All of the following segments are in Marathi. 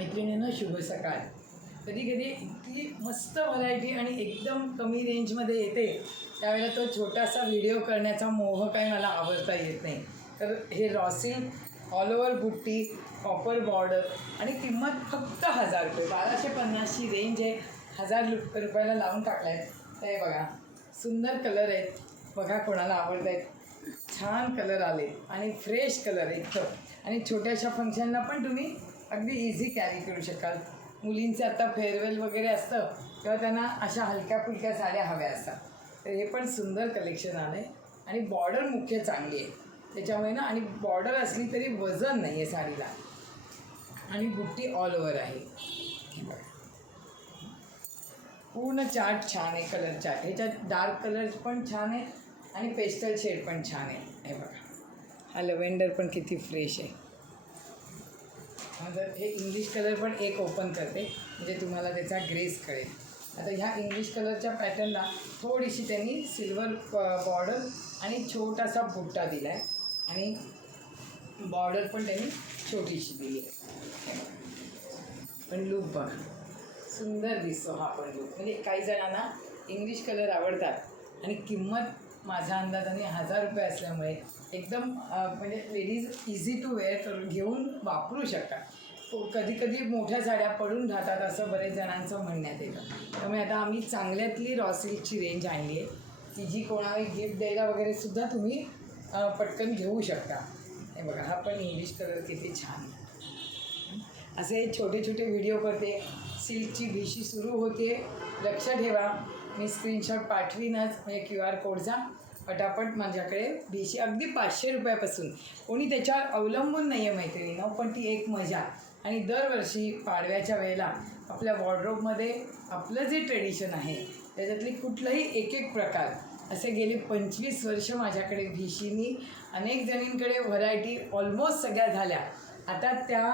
मैत्रिणींनो शुभ सकाळ। कधी कधी इतकी मस्त व्हरायटी आणि एकदम कमी रेंजमध्ये येते त्यावेळेला तो छोटासा व्हिडिओ करण्याचा मोह काही मला आवडता येत नाही। तर हे रॉ सिल्क ऑल ओव्हर बुट्टी कॉपर बॉर्डर आणि किंमत फक्त 1000 रुपये, 1250ची रेंज आहे। 1000 रुपयाला लावून टाकला आहे। तर हे बघा सुंदर कलर आहेत, बघा कोणाला आवडत आहेत, छान कलर आले आणि फ्रेश कलर एकदम, आणि छोट्याशा फंक्शनला पण तुम्ही अगदी इझी कॅरी करू शकाल। मुलींचे आता फेअरवेल वगैरे असतं तेव्हा त्यांना अशा हलक्या फुलक्या साड्या हव्या असतात, तर हे पण सुंदर कलेक्शन आलं आहे। आणि बॉर्डर मुख्य चांगली आहे त्याच्यामुळे ना, आणि बॉर्डर असली तरी वजन नाही आहे साडीला, आणि बुट्टी ऑल ओव्हर आहे। पूर्ण चार्ट छान आहे, कलर चार्ट ह्याच्यात डार्क कलर पण छान आहे आणि पेस्टल शेड पण छान आहे। हे बघा हा लव्हेंडर पण किती फ्रेश आहे। हे इंग्लिश कलर पण एक ओपन करते म्हणजे तुम्हाला त्याचा ग्रेस कळेल। आता ह्या इंग्लिश कलरच्या पॅटर्नला थोडीशी त्यांनी सिल्वर बॉर्डर आणि छोटासा बुट्टा दिला आहे, आणि बॉर्डर पण त्यांनी छोटीशी दिली आहे। पण लूक बघा सुंदर दिसतो हा पण लूक, म्हणजे काही जणांना इंग्लिश कलर आवडतात आणि किंमत माझ्या अंदाजाने 1000 रुपये असल्यामुळे एकदम म्हणजे लेडीज इझी टू वेअर करून घेऊन वापरू शकतात। कधी कधी मोठ्या साड्या पडून राहतात असं बरेच जणांचं म्हणण्यात येतं, त्यामुळे आता आम्ही चांगल्यातली रॉ सिल्कची रेंज आणली आहे की जी कोणाला गिफ्ट द्यायला वगैरे सुद्धा तुम्ही पटकन घेऊ शकता। हे बघा हा पण इंग्लिश कलर किती छान, असे छोटे छोटे व्हिडिओ करते। सिल्कची भिशी सुरू होते, लक्ष ठेवा मी स्क्रीनशॉट पाठवीनच, म्हणजे QR कोडचा पटापट माझ्याकडे भिशी अगदी 500 रुपयापासून, कोणी त्याच्यावर अवलंबून नाही आहे मैत्रिणींनो, पण ती एक मजा। आणि दरवर्षी पाडव्याच्या वेळेला आपल्या वॉर्डरोबमध्ये आपलं जे ट्रेडिशन आहे त्याच्यातली कुठलंही एक एक प्रकार, असे गेली 25 वर्ष माझ्याकडे भिशीनी अनेक जणींकडे व्हरायटी ऑलमोस्ट सगळ्या झाल्या, आता त्या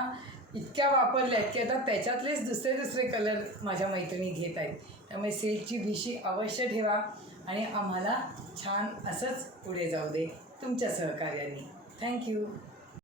इतक्या वापरल्या आहेत की आता त्याच्यातलेच दुसरे दुसरे कलर माझ्या मैत्रिणी घेत आहेत। त्यामुळे सिल्कची भिशी अवश्य ठेवा आणि आम्हाला छान असंच पुढे जाऊ दे तुमच्या सहकार्याने। थँक्यू।